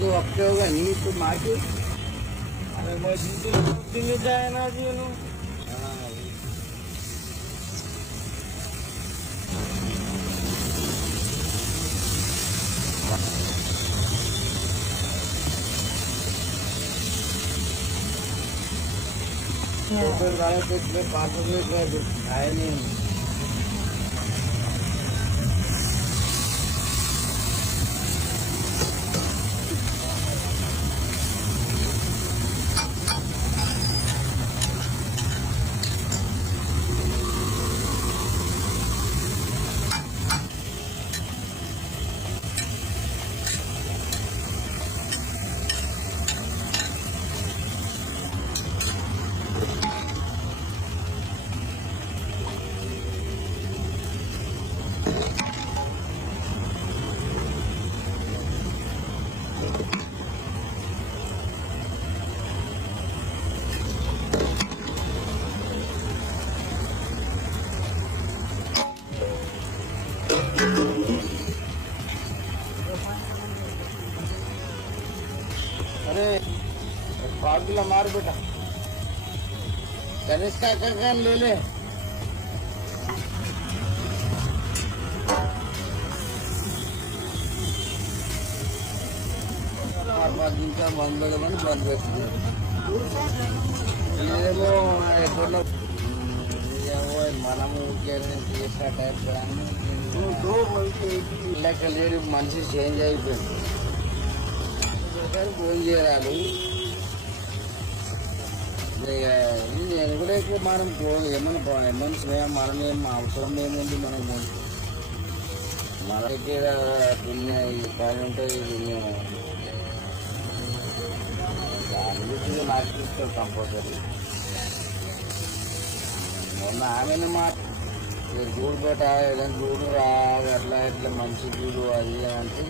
दो हफ्ते हो गए नहीं तो मार्केट। अरे वो दिन जाए ना जी हाँ तो फिर गाड़ी पे 500 आए नहीं। अरे 5 किलो मार बेटा, गणेश का कान ले ले। 4-5 दिन का बंद बंद ఏమో ఎక్కడో ఏమో మనము చేసిన టైప్ లెక్క లేడు, మనిషి చేంజ్ అయిపోయింది. ఫోన్ చేయాలి నేను కూడా ఎక్కువ మనం ఏమన్నా మనిషి మనమేం అవసరం ఏముంది మనము మన దగ్గర దున్య పని ఉంటుంది. మేము దాని గురించి నాకు తీసుకో కంపల్సరీ. మొన్న ఆమెను గూడు పెట్ట ఏదైనా గూడు రా అట్లా ఇట్లా మంచి గూడు అది అంటే